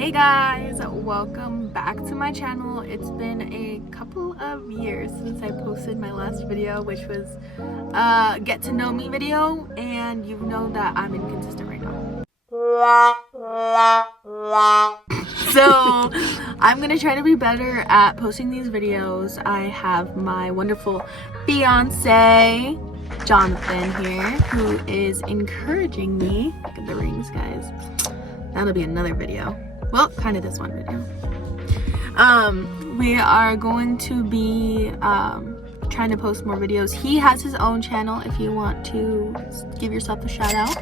Hey guys, welcome back to my channel. It's been a couple of years since I posted my last video, which was get to know me video, and you know that I'm inconsistent right now. So I'm gonna try to be better at posting these videos. I have my wonderful fiance Jonathan here, who is encouraging me. Look at the rings, guys. That'll be another video. Well, kind of this one video. We are going to be trying to post more videos. He has his own channel if you want to give yourself a shout out.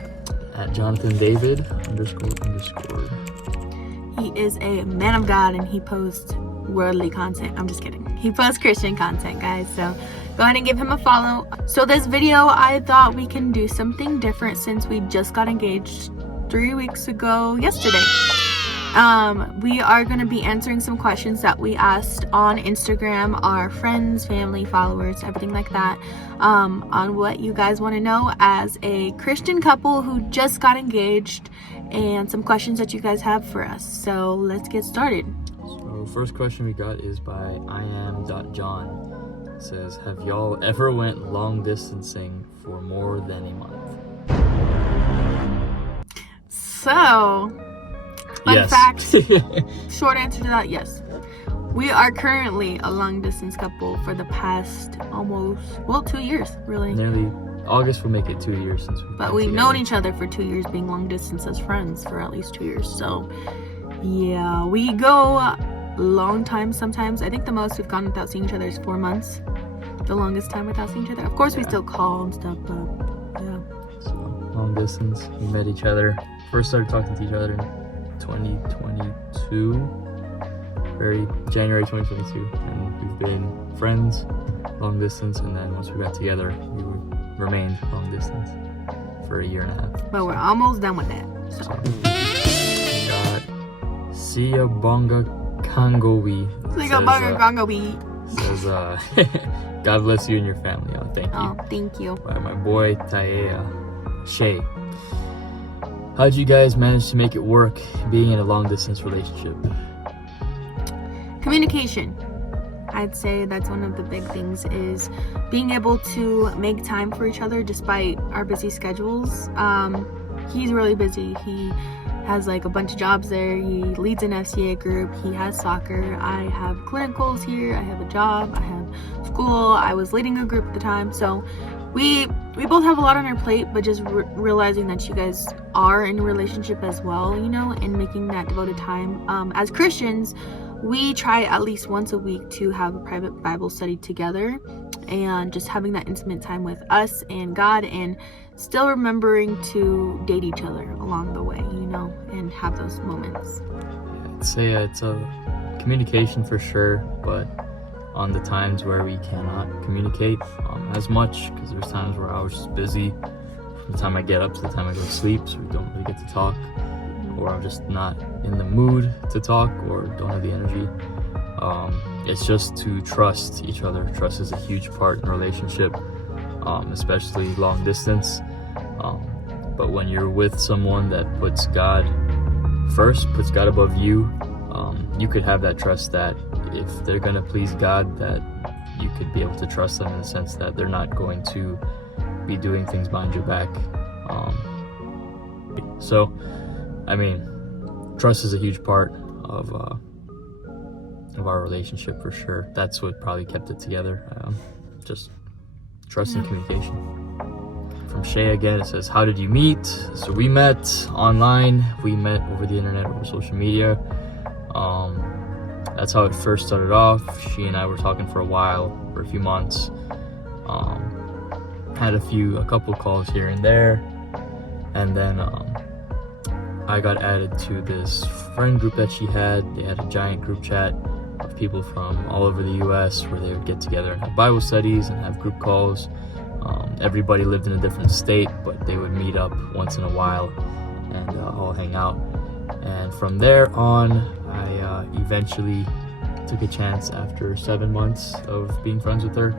At Jonathan David __. He is a man of God and he posts worldly content. I'm just kidding. He posts Christian content, guys. So go ahead and give him a follow. So this video, I thought we can do something different since we just got engaged 3 weeks ago yesterday. We are going to be answering some questions that we asked on Instagram, our friends, family, followers, everything like that, on what you guys want to know as a Christian couple who just got engaged, and some questions that you guys have for us. So let's get started. So first question we got is by iam.john. It says, have y'all ever went long distancing for more than a month? So, fun Yes. fact, short answer to that, yes. We are currently a long distance couple for the past almost, 2 years, really. Nearly August will make it 2 years since But we've known each other for 2 years, being long distance as friends for at least 2 years. So, yeah, we go long time sometimes. I think the most we've gone without seeing each other is 4 months. The longest time without seeing each other. Of course, we still call and stuff, but yeah. So, long distance. We met each other. First started talking to each other in 2022. January 2022. And we've been friends long distance. And then once we got together, we remained long distance for 1.5 years. But we're almost done with that. So. We got Sia Bonga Kangowi. Says, God bless you and your family. Oh, thank you. Oh, thank you. By my boy Taea Shay. How'd you guys manage to make it work being in a long distance relationship? Communication. I'd say that's one of the big things, is being able to make time for each other despite our busy schedules. He's really busy. He has like a bunch of jobs there. He leads an FCA group. He has soccer. I have clinicals here. I have a job. I have school. I was leading a group at the time. So we both have a lot on our plate, but just realizing that you guys are in a relationship as well, you know, and making that devoted time. As Christians, we try at least once a week to have a private Bible study together, and just having that intimate time with us and God, and still remembering to date each other along the way, you know, and have those moments. I'd say it's a communication for sure, but on the times where we cannot communicate as much, because there's times where I was just busy from the time I get up to the time I go to sleep, so we don't really get to talk, or I'm just not in the mood to talk, or don't have the energy. It's just to trust each other. Trust is a huge part in a relationship, especially long distance. But when you're with someone that puts God first, puts God above you, you could have that trust that if they're going to please God, that you could be able to trust them in the sense that they're not going to be doing things behind your back. So, I mean, trust is a huge part of our relationship for sure. That's what probably kept it together. Just trust and communication. From Shay again, it says, how did you meet? So we met online. We met over the internet, over social media. That's how it first started off. She and I were talking for a while, for a few months. Had a couple calls here and there. And then I got added to this friend group that she had. They had a giant group chat of people from all over the US where they would get together and have Bible studies and have group calls. Everybody lived in a different state, but they would meet up once in a while and all hang out. And from there on, I eventually took a chance after 7 months of being friends with her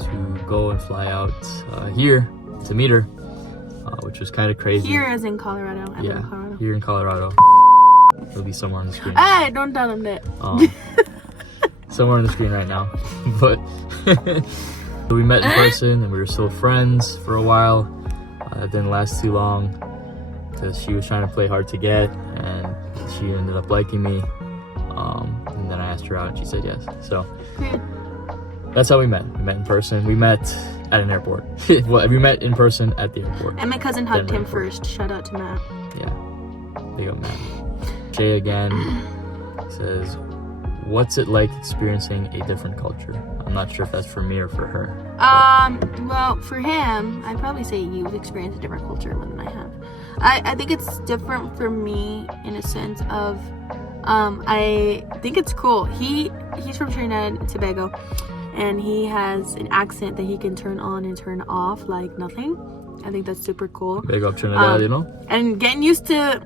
to go and fly out here to meet her, which was kind of crazy. Here as in Colorado. Yeah, here in Colorado. He'll be somewhere on the screen. Hey, don't tell him that. Somewhere on the screen right now. But we met in person and we were still friends for a while. It didn't last too long because she was trying to play hard to get, and she ended up liking me. And then I asked her out and she said yes. So that's how we met. We met in person. We met at an airport. Well, we met in person at the airport. And my cousin hugged him first. Shout out to Matt. Yeah, big up Matt. Shay again says, what's it like experiencing a different culture? I'm not sure if that's for me or for her. Well, for him, I'd probably say you've experienced a different culture more than I have. I think it's different for me in a sense of, I think it's cool. He's from Trinidad and Tobago, and he has an accent that he can turn on and turn off like nothing. I think that's super cool. Big up Trinidad, you know? And getting used to,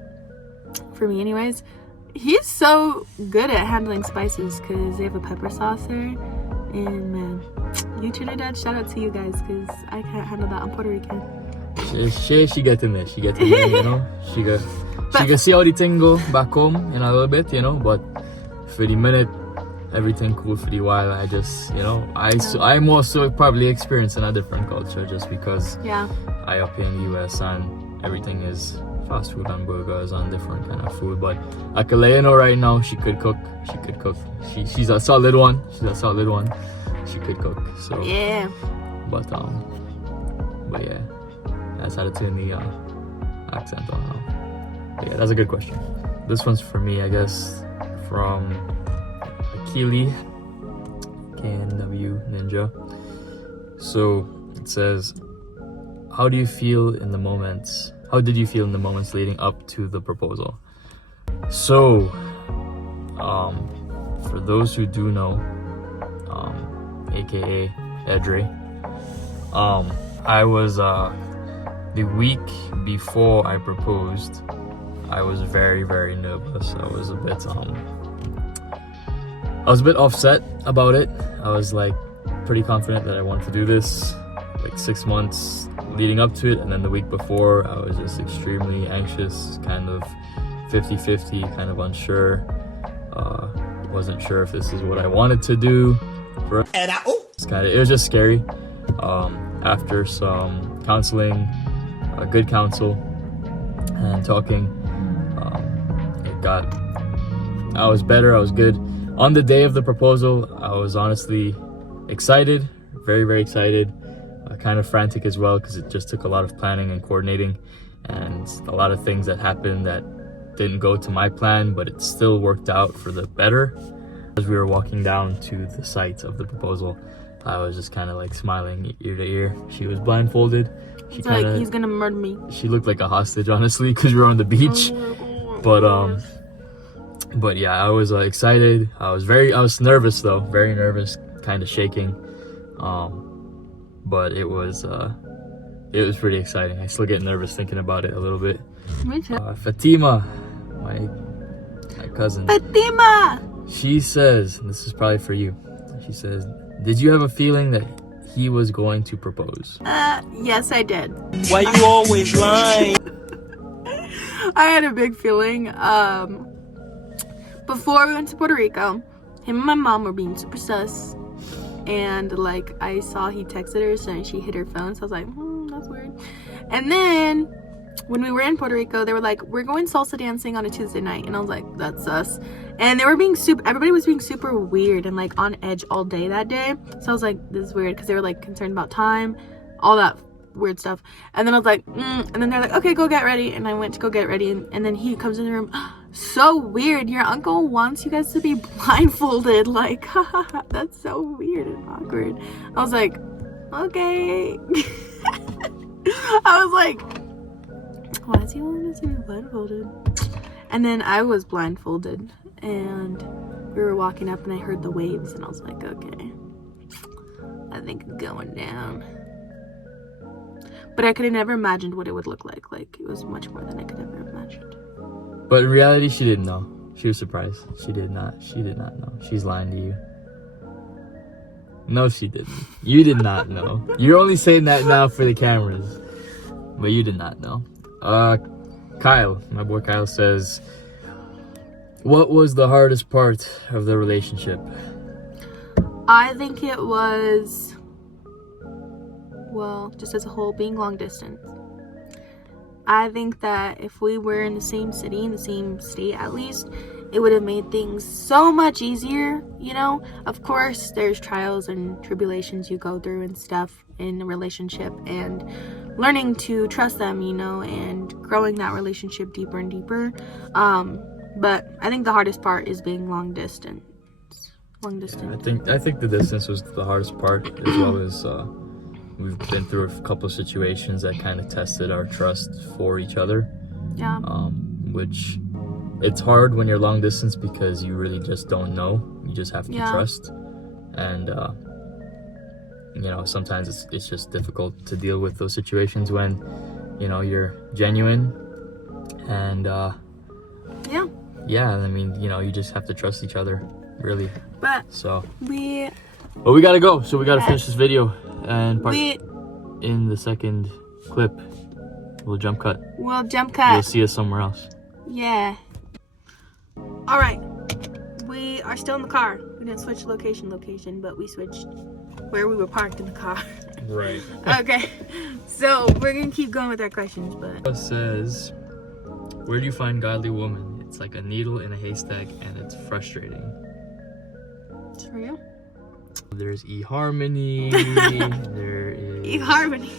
for me anyways, he's so good at handling spices because they have a pepper sauce there. And man, you Trinidad, shout out to you guys because I can't handle that. I'm Puerto Rican. She getting it, you know? She can see how the thing go back home in a little bit, you know? But for the minute, everything cool. For the while, I just, you know, I'm also probably experiencing a different culture just because I up here in the US and everything is fast food and burgers and different kind of food. But I can let you know right now, she could cook. She's a solid one. She could cook. So yeah. But yeah, that's how to turn the accent on now. But yeah, that's a good question. This one's for me, I guess, from Akili KNW Ninja. So it says, how did you feel in the moments leading up to the proposal? So for those who do know, aka Edre, I was the week before I proposed, I was very, very nervous. I was a bit upset about it. I was like pretty confident that I wanted to do this, like 6 months leading up to it, and then the week before I was just extremely anxious, kind of 50-50, kind of unsure. Wasn't sure if this is what I wanted to do. It was just scary. After some counseling, good counsel, and talking, I was better. I was good. On the day of the proposal, I was honestly excited, very, very excited. Kind of frantic as well because it just took a lot of planning and coordinating, and a lot of things that happened that didn't go to my plan, but it still worked out for the better. As we were walking down to the site of the proposal, I was just kind of like smiling ear to ear. She was blindfolded. It's like he's gonna murder me. She looked like a hostage, honestly, because we were on the beach. But yeah, I was excited. I was nervous though, very nervous, kind of shaking. But it was pretty exciting. I still get nervous thinking about it a little bit. Me too. Fatima, my cousin. Fatima! She says, and this is probably for you. She says, did you have a feeling that he was going to propose? Yes, I did. Why you always lying? I had a big feeling. Before we went to Puerto Rico, him and my mom were being super sus. And like I saw he texted her, so she hit her phone. So I was like, that's weird. And then when we were in Puerto Rico, they were like, we're going salsa dancing on a Tuesday night. And I was like, that's us. And they were being everybody was being super weird and like on edge all day that day. So I was like, this is weird, because they were like concerned about time, all that weird stuff. And then I was like, and then they're like, okay, go get ready. And I went to go get ready, and then he comes in the room. So weird, your uncle wants you guys to be blindfolded. Like, that's so weird and awkward. I was like, okay. I was like, why does he want us to be blindfolded? And then I was blindfolded, and we were walking up, and I heard the waves, and I was like, okay, I think it's going down. But I could have never imagined what it would look like. Like, it was much more than I could have ever imagined. But in reality, she didn't know. She was surprised. She did not know. She's lying to you. No, she didn't. You did not know. You're only saying that now for the cameras. But you did not know. Kyle, my boy Kyle says, What was the hardest part of the relationship? I think it was, well, just as a whole, being long distance. I think that if we were in the same city, in the same state at least, it would have made things so much easier, you know? Of course, there's trials and tribulations you go through and stuff in a relationship, and learning to trust them, you know, and growing that relationship deeper and deeper. But I think the hardest part is being long distance. Long distance. I think the distance was the hardest part, as well as we've been through a couple of situations that kind of tested our trust for each other. Yeah. Which it's hard when you're long distance because you really just don't know. You just have to trust, and you know, sometimes it's just difficult to deal with those situations when, you know, you're genuine, and I mean, you know, you just have to trust each other, really. But we gotta go, so we gotta finish this video, and in the second clip we'll jump cut. You'll see us somewhere else. Yeah. All right, we are still in the car. We didn't switch location, but we switched where we were parked in the car. Right. Okay, so we're gonna keep going with our questions, but it says, where do you find godly woman? It's like a needle in a haystack, and it's frustrating. It's for you. There's eHarmony. There is eHarmony.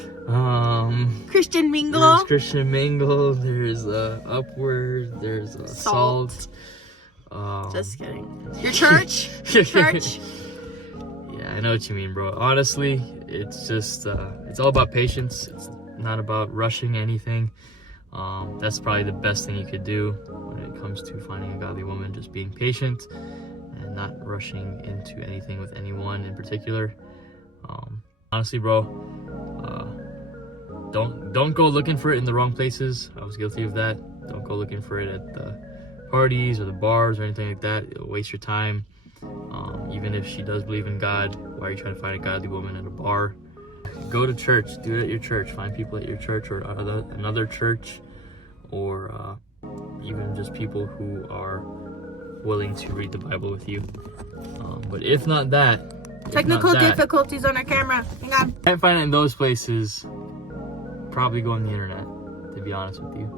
Christian Mingle. There's Christian Mingle. There's Upward. There's Salt. Just kidding. Your church. Church. Yeah, I know what you mean, bro. Honestly, it's just it's all about patience. It's not about rushing anything. That's probably the best thing you could do when it comes to finding a godly woman. Just being patient and not rushing into anything with anyone in particular. Honestly, bro, don't go looking for it in the wrong places. I was guilty of that. Don't go looking for it at the parties or the bars or anything like that. It'll waste your time. Even if she does believe in God, why are you trying to find a godly woman at a bar? Go to church. Do it at your church. Find people at your church or another church, or even just people who are willing to read the Bible with you. But if not that, technical difficulties on our camera. Hang on. Can't find it in those places. Probably go on the internet. To be honest with you,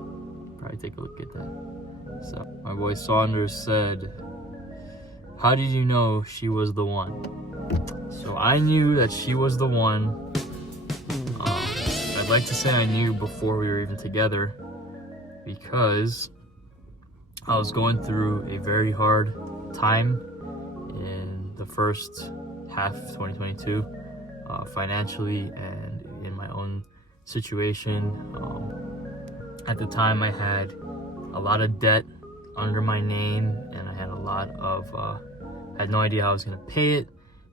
probably take a look at that. So my boy Saunders said, "How did you know she was the one?" So I knew that she was the one. I'd like to say I knew before we were even together, because I was going through a very hard time in the first half of 2022, financially and in my own situation. At the time, I had a lot of debt under my name, and I had a lot of I had no idea how I was going to pay it,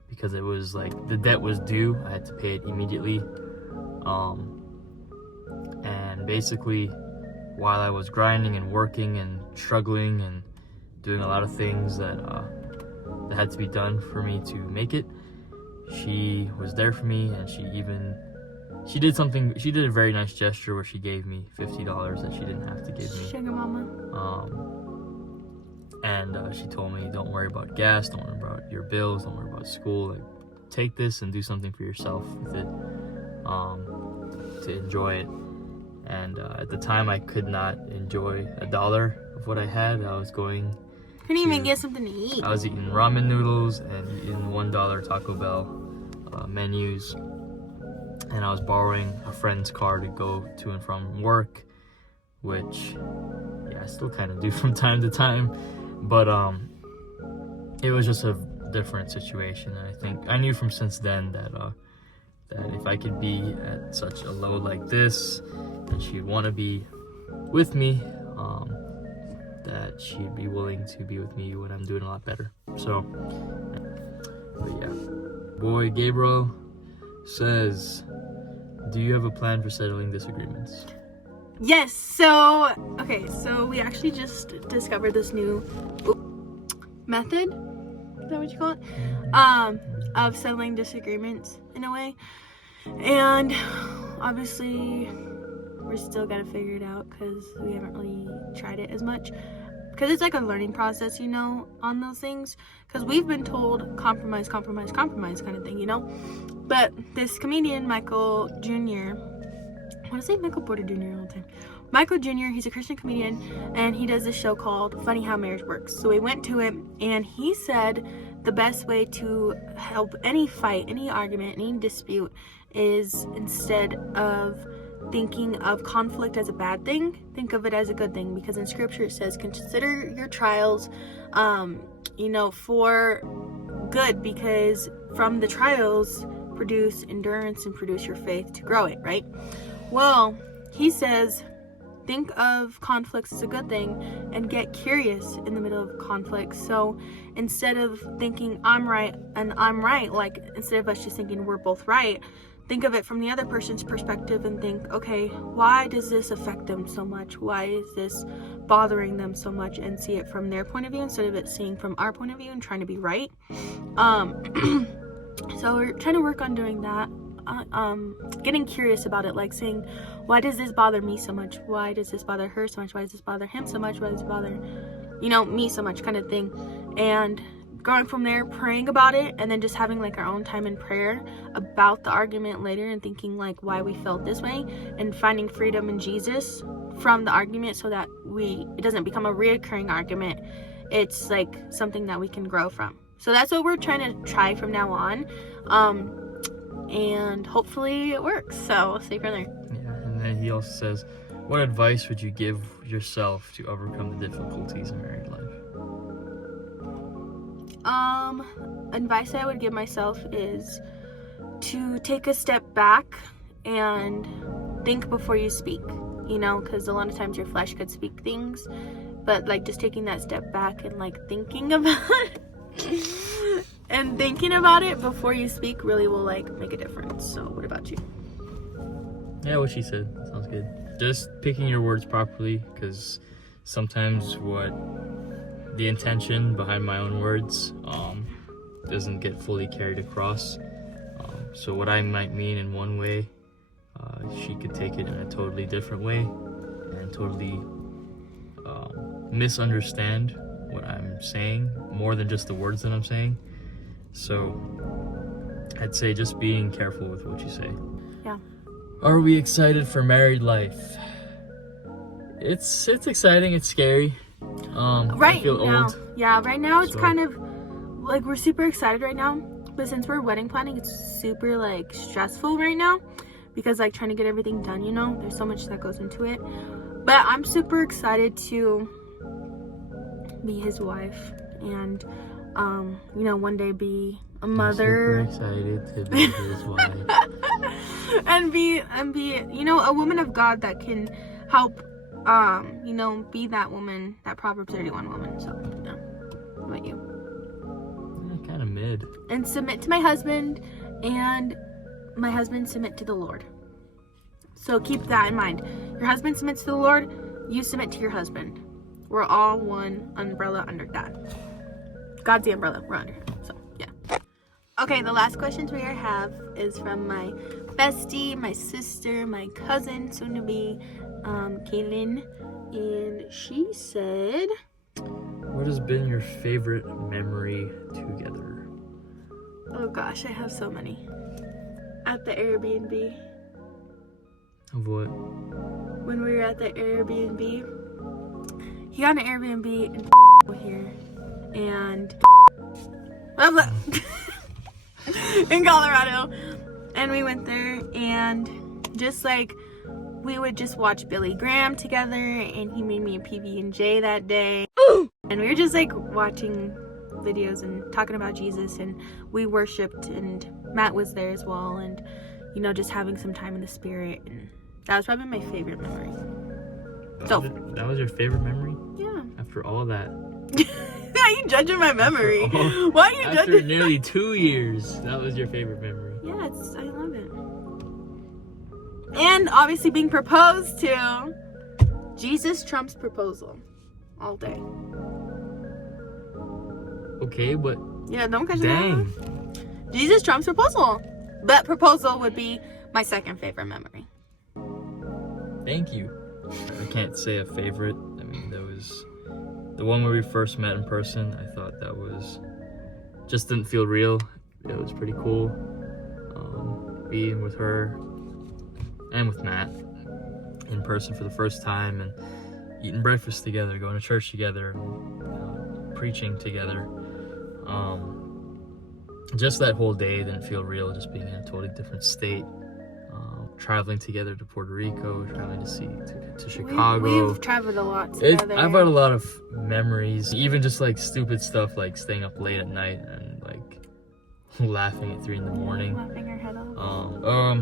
because it was like the debt was due. I had to pay it immediately. And basically, while I was grinding and working and struggling and doing a lot of things that had to be done for me to make it, she was there for me, and she did a very nice gesture where she gave me $50 that she didn't have to give me. Sugar mama. And she told me, don't worry about gas, don't worry about your bills, don't worry about school, like, take this and do something for yourself with it, to enjoy it. And at the time, I could not enjoy $1 of what I had. I was couldn't even get something to eat. I was eating ramen noodles and eating $1 Taco Bell menus, and I was borrowing a friend's car to go to and from work, which I still kind of do from time to time. But it was just a different situation, and I think I knew from since then that if I could be at such a low like this, and she'd want to be with me, that she'd be willing to be with me when I'm doing a lot better. So, but yeah. Boy Gabriel says, do you have a plan for settling disagreements? Yes. So we actually just discovered this new method. Is that what you call it? Of settling disagreements in a way. And obviously we're still gotta figure it out because we haven't really tried it as much. because it's like a learning process, you know, on those things, because we've been told compromise kind of thing, you know. But this comedian Michael Jr., I want to say Michael Porter Jr. all the time. Michael Jr., he's a Christian comedian, and he does this show called Funny How Marriage Works. So we went to it, and he said the best way to help any fight, any argument, any dispute is, instead of thinking of conflict as a bad thing, think of it as a good thing, because in scripture it says consider your trials you know, for good, because from the trials produce endurance and produce your faith to grow it, right? Well, he says think of conflicts as a good thing and get curious in the middle of conflict. So instead of thinking I'm right and I'm right, like instead of us just thinking we're both right, think of it from the other person's perspective and think, okay, why does this affect them so much? Why is this bothering them so much? And see it from their point of view instead of it seeing from our point of view and trying to be right. So we're trying to work on doing that. Getting curious about it, like saying, why does this bother me so much? Why does this bother her so much? Why does this bother him so much? Why does it bother, you know, me so much, kind of thing. And going from there, praying about it, and then just having like our own time in prayer about the argument later and thinking like why we felt this way, and finding freedom in Jesus from the argument so that it doesn't become a reoccurring argument. It's like something that we can grow from. So that's what we're trying to try from now on. And hopefully it works. So we'll see further. Yeah, and then he also says, what advice would you give yourself to overcome the difficulties in married life? Advice I would give myself is to take a step back and think before you speak, you know, because a lot of times your flesh could speak things, but like just taking that step back and like thinking about it and thinking about it before you speak really will like make a difference. So what about you? Yeah, what she said sounds good. Just picking your words properly, because sometimes what the intention behind my own words doesn't get fully carried across. So what I might mean in one way, she could take it in a totally different way and totally misunderstand what I'm saying more than just the words that I'm saying. So I'd say just being careful with what you say. Yeah. Are we excited for married life? It's exciting. It's scary. Right I feel now, old. yeah, right now it's So- kind of like we're super excited right now, but since we're wedding planning, it's super like stressful right now because like trying to get everything done, you know, there's so much that goes into it. But I'm super excited to be his wife and you know, one day be a mother. I'm super excited to be his wife. and be you know, a woman of God that can help you know, be that woman, that Proverbs 31 woman. So yeah. What about you? Kind of mid. And submit to my husband, and my husband submit to the Lord. So keep that in mind. Your husband submits to the Lord, you submit to your husband. We're all one umbrella under God. God's the umbrella, we're under him. So yeah. Okay, the last questions we have is from my bestie, my sister, my cousin, soon to be Kaylin, and she said, What has been your favorite memory together? oh gosh, I have so many. At the Airbnb. Of what? When we were at the Airbnb, he got an Airbnb in here, and in Colorado, and we went there, and just like we would just watch Billy Graham together, and he made me a PB&J that day. And we were just like watching videos and talking about Jesus, and we worshiped, and Matt was there as well, and you know, just having some time in the spirit, and that was probably my favorite memory. That was your favorite memory? Yeah. After all that? Why are you judging my memory? Why are you After judging? nearly 2 years, that was your favorite memory. Yeah, I love it. And obviously being proposed to. Jesus trumps proposal. All day. Okay, but Yeah, don't catch dang. that. Jesus trumps proposal. But proposal would be my second favorite memory. Thank you. I can't say a favorite. I mean, The one where we first met in person, I thought that was just didn't feel real. It was pretty cool being with her and with Matt in person for the first time, and eating breakfast together, going to church together, preaching together. Just that whole day didn't feel real, just being in a totally different state. Traveling together to Puerto Rico, traveling to Chicago. We've traveled a lot together. I've had a lot of memories, even just like stupid stuff like staying up late at night and like laughing at 3 a.m. Laughing our head off.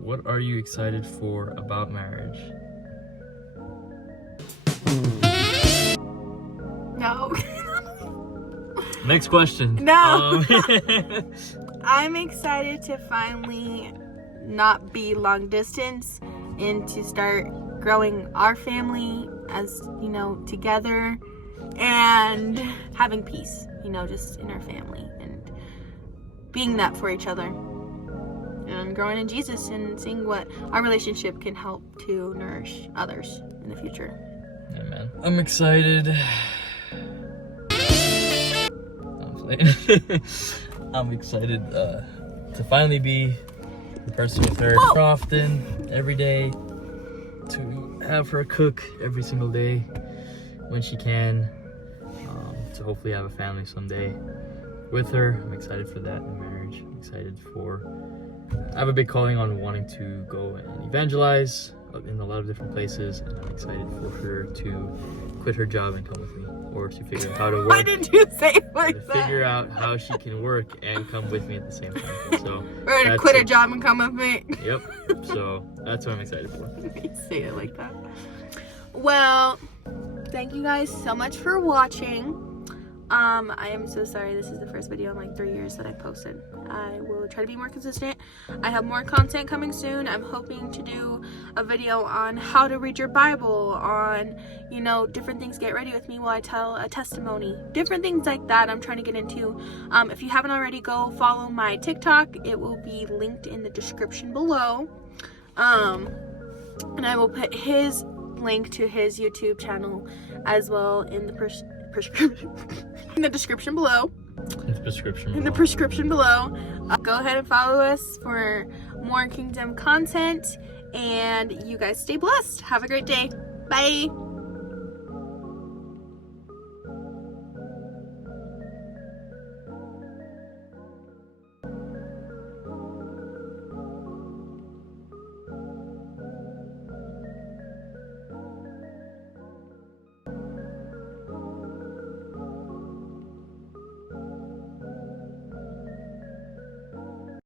What are you excited for about marriage? No. Next question. No. I'm excited to finally not be long distance and to start growing our family as, you know, together and having peace, you know, just in our family and being that for each other and growing in Jesus and seeing what our relationship can help to nourish others in the future. Amen. I'm excited. I'm excited to finally be the person with her more often, every day, to have her cook every single day when she can, to hopefully have a family someday with her. I'm excited for that in marriage. I'm excited I have a big calling on wanting to go and evangelize in a lot of different places, and I'm excited for her to quit her job and come with me, or to figure out how to work. Why did you say it like that? Figure out how she can work and come with me at the same time. So we're gonna quit her job and come with me. Yep. So that's what I'm excited for. You say it like that. Well, thank you guys so much for watching. I am so sorry this is the first video in like 3 years that I posted. I will try to be more consistent. I have more content coming soon. I'm hoping to do a video on how to read your Bible, on, you know, different things. Get ready with me while I tell a testimony. Different things like that I'm trying to get into. If you haven't already, go follow my TikTok. It will be linked in the description below. And I will put his link to his YouTube channel as well in the in the description below. In the prescription below. Go ahead and follow us for more Kingdom content, and you guys stay blessed. Have a great day. Bye.